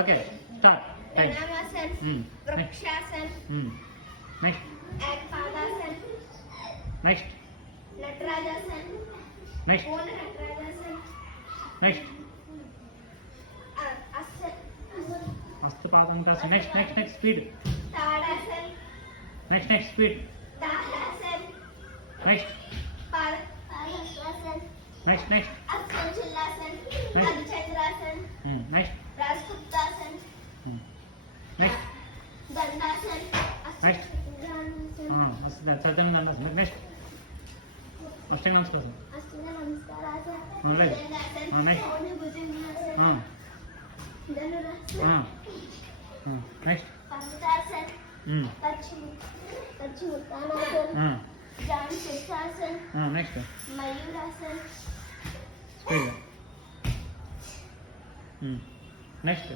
Okay start. धनुरासन, वृक्षासन, next एकपादासन, నెక్స్ట్ नटराजासन, నెక్స్ట్ पूर्ण नटराजासन, నెక్స్ట్ आसन, హస్తపాదం కాసి నెక్స్ట్ నెక్స్ట్ నెక్స్ట్ స్పీడ్ ताड़ासन, నెక్స్ట్ నెక్స్ట్ స్పీడ్ ताड़ासन, నెక్స్ట్ पादहस्तासन, నెక్స్ట్ నెక్స్ట్ अक्षौहिलासन, Next. अर्धचंद्रासन, నెక్స్ట్ राजगुप्तासन, నెక్స్ట్ दंडासन, Next. अष्टांगासन, వస్తుంది చదివిన దాంట్లో నెక్స్ట్ అష్టంగా నమస్కారం नमस्कारासन, Next. भुजंगासन, Next. भुजंगासन, धनुरासन, నెక్స్ట్ पर्वतासन, पश्चिमोत्तानासन, जान शीर्षासन, నెక్స్ట్ मयूरासन, స్పీడ్ నెక్స్ట్